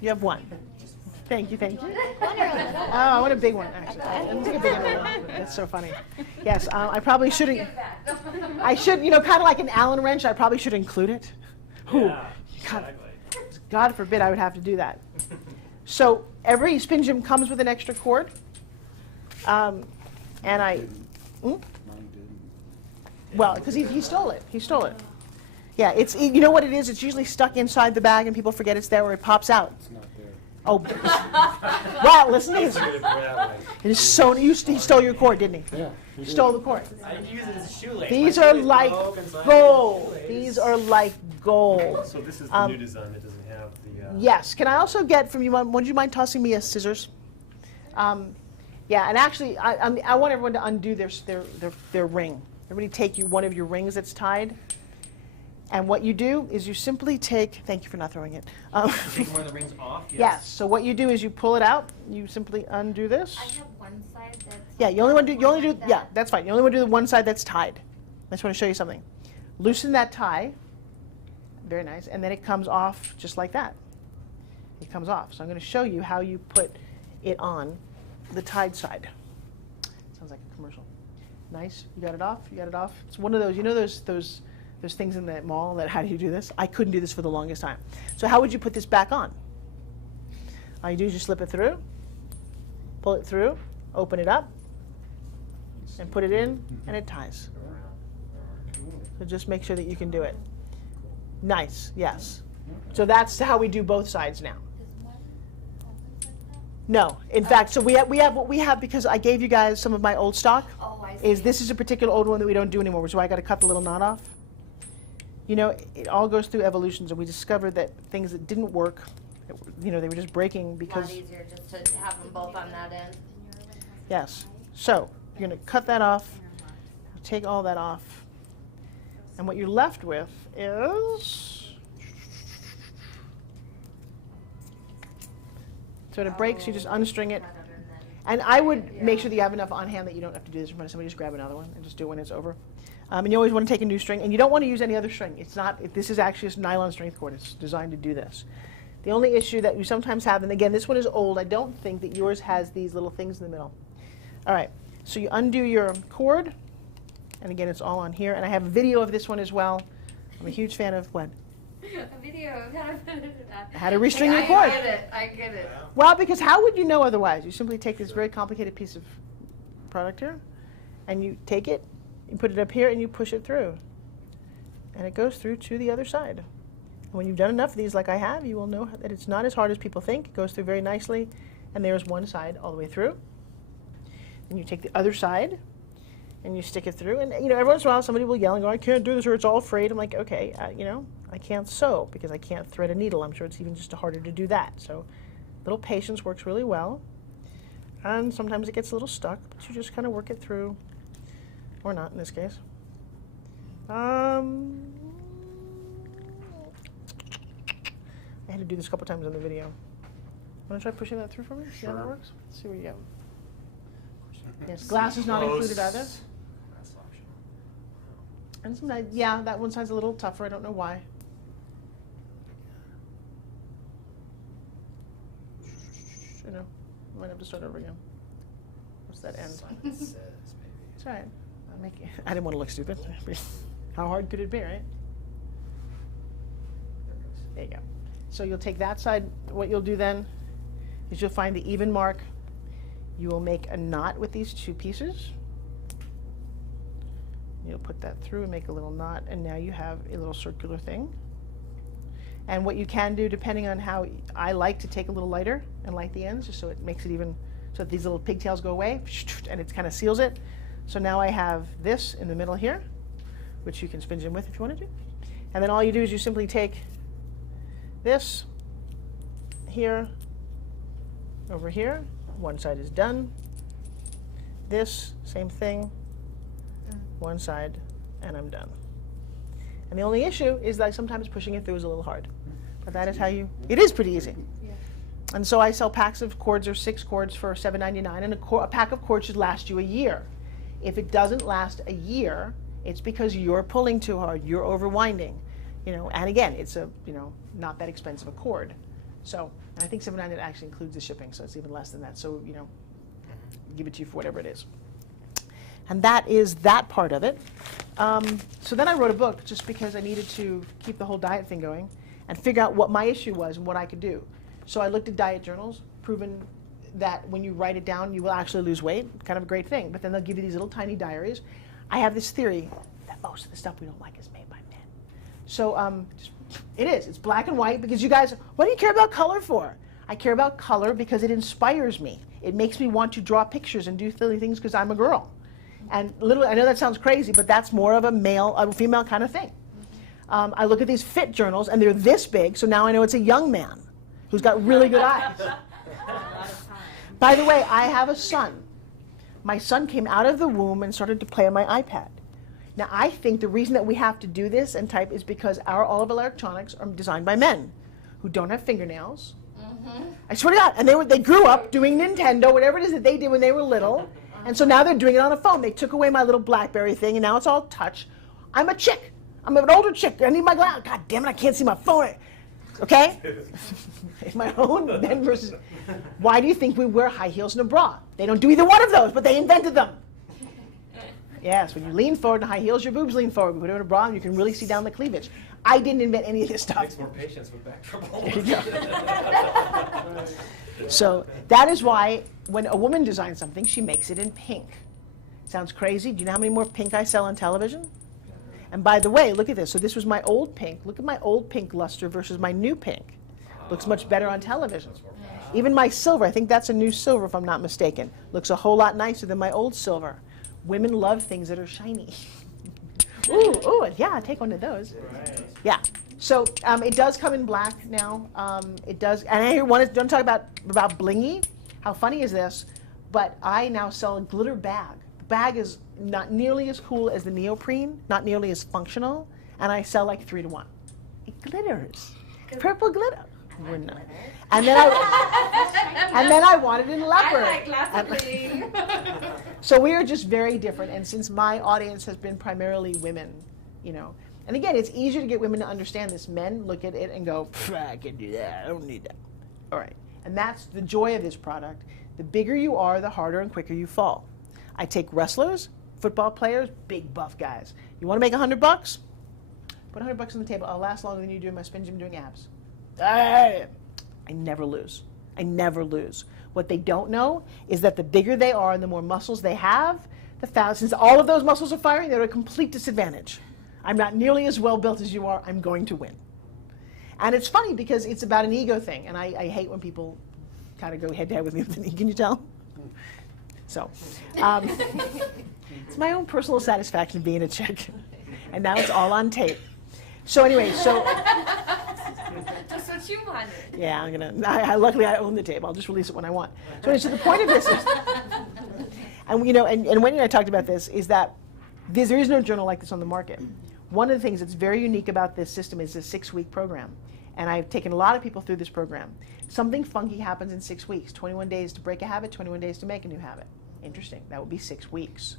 You have one. Thank you, thank you. Oh, I want a big one, actually. Let's take a big one. That's so funny. Yes, I probably shouldn't. I should, kind of like an Allen wrench, I probably should include it. Yeah, exactly. God forbid I would have to do that. So every spin gym comes with an extra cord. And I, well, because he stole it. He stole it. Yeah, you know what it is? It's usually stuck inside the bag and people forget it's there or it pops out. It's not there. Oh, wow, listen to this. That's a good grab. It is so, he stole your cord, didn't he? Yeah. He stole the cord. I use it as a shoelace. These My are shoelace like broke inside gold. the shoelace. These are like gold. So this is the new design that doesn't have the... Yes. Can I also get from you, would you mind tossing me a scissors? Yeah, and actually, I want everyone to undo their ring. Everybody take one of your rings that's tied. And what you do is you simply take, thank you for not throwing it. Take one of the rings off? Yes. So what you do is you pull it out. You simply undo this. I have one side that's... Yeah, you only do, yeah, that's fine. You only want to do the one side that's tied. I just want to show you something. Loosen that tie. Very nice. And then it comes off just like that. It comes off. So I'm going to show you how you put it on the tied side. Sounds like a commercial. Nice. You got it off? You got it off? It's one of those, those things in the mall that, how do you do this? I couldn't do this for the longest time. So how would you put this back on? All you do is you slip it through, pull it through, open it up, and put it in, and it ties. So just make sure that you can do it. Nice, yes. So that's how we do both sides now. No, in fact, so we have what we have because I gave you guys some of my old stock. Oh, I see. This is a particular old one that we don't do anymore, so I got to cut the little knot off. It all goes through evolutions, and we discovered that things that didn't work, they were just breaking because. A lot easier just to have them both on that end. Yes. So you're going to cut that off, take all that off, and what you're left with is. So when it breaks, you just unstring it. And I would make sure that you have enough on hand that you don't have to do this in front of somebody. Just grab another one and just do it when it's over. And you always want to take a new string, and you don't want to use any other string. It's not. This is actually a nylon strength cord. It's designed to do this. The only issue that you sometimes have, and again, this one is old. I don't think that yours has these little things in the middle. All right. So you undo your cord, and again, it's all on here. And I have a video of this one as well. I'm a huge fan of what? A video of How to restring your cord. I get it. Well, because how would you know otherwise? You simply take this very complicated piece of product here, and you take it, you put it up here, and you push it through. And it goes through to the other side. And when you've done enough of these like I have, you will know that it's not as hard as people think. It goes through very nicely, and there's one side all the way through. And you take the other side, and you stick it through. And every once in a while, somebody will yell and go, "I can't do this," or "It's all frayed." I'm like, okay, I can't sew because I can't thread a needle. I'm sure it's even just harder to do that. So little patience works really well. And sometimes it gets a little stuck, but you just kind of work it through. Or not in this case. I had to do this a couple times in the video. Want to try pushing that through for me? See how that works? Let's see where you go. Yes, glass is not included either. And sometimes, yeah, that one side's a little tougher. I don't know why. I might have to start over again. What's that end? It's all right. I didn't want to look stupid. How hard could it be, right? There you go. So you'll take that side. What you'll do then is you'll find the even mark. You will make a knot with these two pieces. You'll put that through and make a little knot, and now you have a little circular thing. And what you can do, depending on how, I like to take a little lighter and light the ends, just so it makes it even, so that these little pigtails go away, and it kind of seals it. So now I have this in the middle here, which you can spin gym with if you wanted to. And then all you do is you simply take this here, over here. One side is done. This, same thing. One side, and I'm done. And the only issue is that sometimes pushing it through is a little hard. But that is how it is pretty easy. Yeah. And so I sell packs of cords, or 6 cords for $7.99, and a pack of cords should last you a year. If it doesn't last a year, it's because you're pulling too hard, you're overwinding. And again, it's not that expensive a cord. So, and I think $7.99 actually includes the shipping, so it's even less than that. So, you know, give it to you for whatever it is. And that is that part of it. So then I wrote a book just because I needed to keep the whole diet thing going and figure out what my issue was and what I could do. So I looked at diet journals, proven that when you write it down, you will actually lose weight. Kind of a great thing. But then they'll give you these little tiny diaries. I have this theory that most of the stuff we don't like is made by men. So it is. It's black and white because you guys, what do you care about color for? I care about color because it inspires me. It makes me want to draw pictures and do silly things because I'm a girl. And literally, I know that sounds crazy, but that's more of a female kind of thing. I look at these fit journals, and they're this big, so now I know it's a young man who's got really good eyes. By the way, I have a son. My son came out of the womb and started to play on my iPad. Now, I think the reason that we have to do this and type is because all of our electronics are designed by men who don't have fingernails. I swear to God, and they grew up doing Nintendo, whatever it is that they did when they were little. And so now they're doing it on a phone. They took away my little BlackBerry thing, and now it's all touch. I'm a chick. I'm an older chick. I need my glasses. God damn it, I can't see my phone. Okay? It's my own then versus. Why do you think we wear high heels and a bra? They don't do either one of those, but they invented them. Yes, when you lean forward in high heels, your boobs lean forward. We put it in a bra, and you can really see down the cleavage. I didn't invent any of this stuff. Takes more patience with back trouble. There you go. So that is why when a woman designs something, she makes it in pink. Sounds crazy. Do you know how many more pink I sell on television? And by the way, look at this. So this was my old pink. Look at my old pink luster versus my new pink. Looks much better on television. Even my silver, I think that's a new silver if I'm not mistaken, looks a whole lot nicer than my old silver. Women love things that are shiny. Ooh, yeah, take one of those. Yeah. So it does come in black now. It does, and I want to talk about blingy. How funny is this? But I now sell a glitter bag. The bag is not nearly as cool as the neoprene, not nearly as functional, and I sell like 3 to 1. It glitters, purple glitter. We're not. And then I wanted in leopard. I like lots of bling. So we are just very different, and since my audience has been primarily women, you know. And again, it's easier to get women to understand this. Men look at it and go, I can do that, I don't need that. All right, and that's the joy of this product. The bigger you are, the harder and quicker you fall. I take wrestlers, football players, big buff guys. You want to make $100? Put $100 on the table. I'll last longer than you do in my spin gym doing abs. I never lose. I never lose. What they don't know is that the bigger they are and the more muscles they have, the faster. Since all of those muscles are firing, they're at a complete disadvantage. I'm not nearly as well built as you are. I'm going to win. And it's funny because it's about an ego thing, and I hate when people kind of go head to head with me. Can you tell? So, it's my own personal satisfaction being a chick, and now it's all on tape. So anyway, That's what you wanted. yeah, luckily I own the tape. I'll just release it when I want. So the point of this is, and you know, and Wendy and I talked about this, is that there is no journal like this on the market. One of the things that's very unique about this system is a 6-week program. And I've taken a lot of people through this program. Something funky happens in 6 weeks. 21 days to break a habit, 21 days to make a new habit. Interesting. That would be 6 weeks.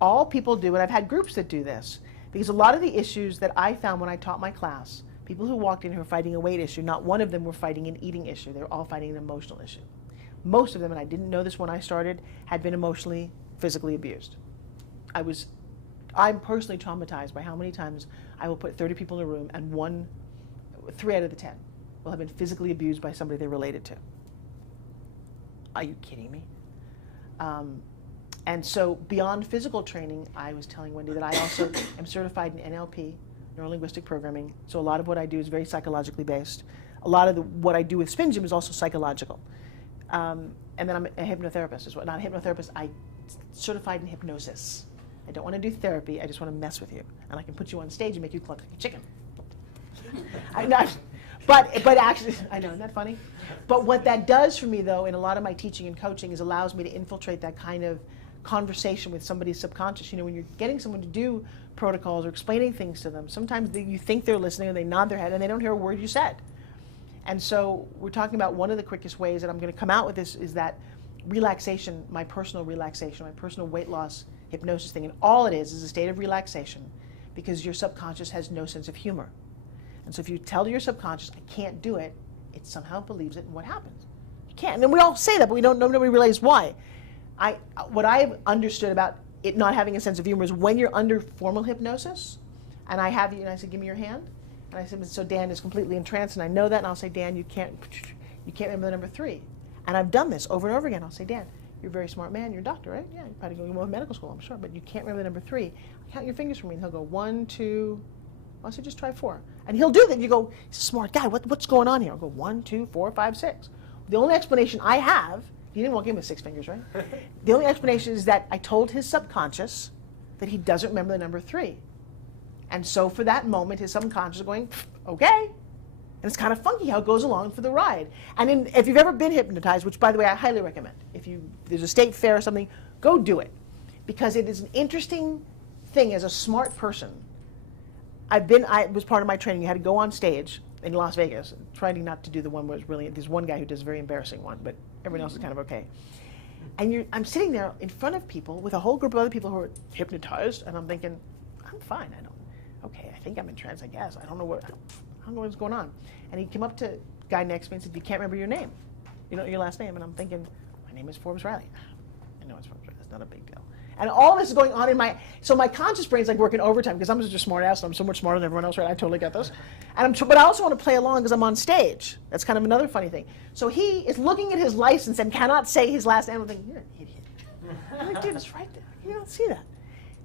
All people do, and I've had groups that do this, because a lot of the issues that I found when I taught my class, people who walked in who were fighting a weight issue, not one of them were fighting an eating issue. They were all fighting an emotional issue. Most of them, and I didn't know this when I started, had been emotionally, physically abused. I'm personally traumatized by how many times I will put 30 people in a room and 3 out of the 10 will have been physically abused by somebody they're related to. Are you kidding me? And so beyond physical training, I was telling Wendy that I also am certified in NLP, neuro-linguistic programming. So a lot of what I do is very psychologically based. A lot of what I do with Spin Gym is also psychological. And then I'm a hypnotherapist as well. Not a hypnotherapist, I'm certified in hypnosis. I don't want to do therapy, I just want to mess with you. And I can put you on stage and make you cluck like a chicken. But actually, I know, isn't that funny? But what that does for me, though, in a lot of my teaching and coaching is allows me to infiltrate that kind of conversation with somebody's subconscious. You know, when you're getting someone to do protocols or explaining things to them, sometimes you think they're listening and they nod their head and they don't hear a word you said. And so we're talking about one of the quickest ways that I'm going to come out with this is that relaxation, my personal weight loss hypnosis thing. And all it is a state of relaxation because your subconscious has no sense of humor. And so if you tell your subconscious, I can't do it, it somehow believes it, and what happens? You can't. And we all say that, but nobody realizes why. What I've understood about it not having a sense of humor is when you're under formal hypnosis, and I have you, and I say, give me your hand. And I said, so Dan is completely entranced, and I know that, and I'll say, Dan, you can't remember the number 3. And I've done this over and over again. I'll say, Dan, you're a very smart man. You're a doctor, right? Yeah, you're probably going to go to medical school, I'm sure, but you can't remember the number 3. Count your fingers for me. And he'll go 1, 2. I said, just try 4. And he'll do that. You go, he's a smart guy. What's going on here? I'll go 1, 2, 4, 5, 6. The only explanation I have, he didn't walk in with 6 fingers, right? The only explanation is that I told his subconscious that he doesn't remember the number 3. And so for that moment, his subconscious is going, okay. And it's kind of funky how it goes along for the ride. And if you've ever been hypnotized, which by the way, I highly recommend, if there's a state fair or something, go do it. Because it is an interesting thing as a smart person. I was part of my training, you had to go on stage in Las Vegas, trying not to do the one where it's really, there's one guy who does a very embarrassing one, but everyone else is kind of okay. And I'm sitting there in front of people with a whole group of other people who are hypnotized, and I'm thinking, I'm fine, okay, I think I'm in trance, I guess. I don't know what's going on. And he came up to the guy next to me and said, you can't remember your name. You know your last name? And I'm thinking, my name is Forbes Riley. I know it's Forbes Riley, it's not a big deal. And all this is going on in so my conscious brain's like working overtime because I'm such a smart ass and I'm so much smarter than everyone else, right? I totally get this. But I also want to play along because I'm on stage. That's kind of another funny thing. So he is looking at his license and cannot say his last name. I'm thinking, you're an idiot. I'm like, dude, it's right there. You don't see that.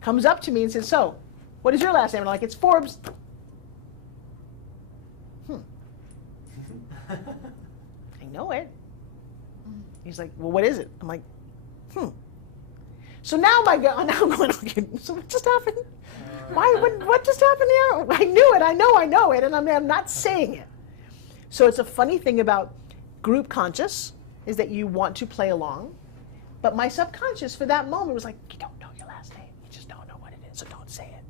Comes up to me and says, so, what is your last name? And I'm like, it's Forbes. I know it. He's like, well, what is it? I'm like, So now I'm going, okay, so what just happened? What just happened here? I knew it, I know it, and I'm not saying it. So it's a funny thing about group conscious is that you want to play along, but my subconscious for that moment was like, you don't know your last name, you just don't know what it is, so don't say it.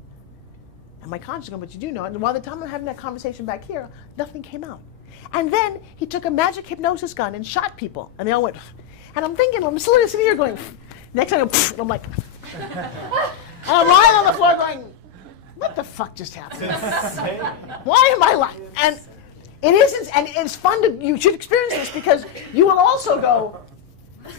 And my conscious going, but you do know it, and while the time I'm having that conversation back here, nothing came out. And then he took a magic hypnosis gun and shot people, and they all went, and I'm thinking, I'm still sitting here going, next time I'm like, and I'm lying on the floor going, what the fuck just happened? Why am I lying? And it isn't, and it's fun you should experience this because you will also go,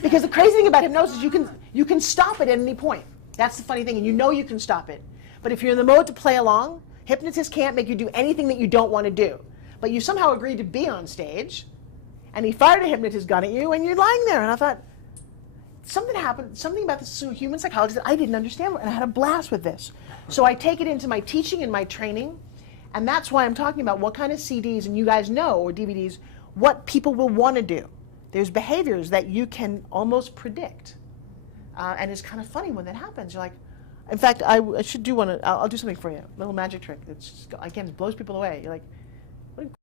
because the crazy thing about hypnosis, you can stop it at any point. That's the funny thing, and you know you can stop it. But if you're in the mode to play along, hypnotists can't make you do anything that you don't want to do. But you somehow agreed to be on stage, and he fired a hypnotist gun at you, and you're lying there. And I thought, something happened, something about this human psychology that I didn't understand, and I had a blast with this. So I take it into my teaching and my training, and that's why I'm talking about what kind of CDs, and you guys know, or DVDs, what people will want to do. There's behaviors that you can almost predict. And it's kind of funny when that happens. You're like, in fact, I should do one, I'll do something for you, a little magic trick. It's just, again, it blows people away. You're like,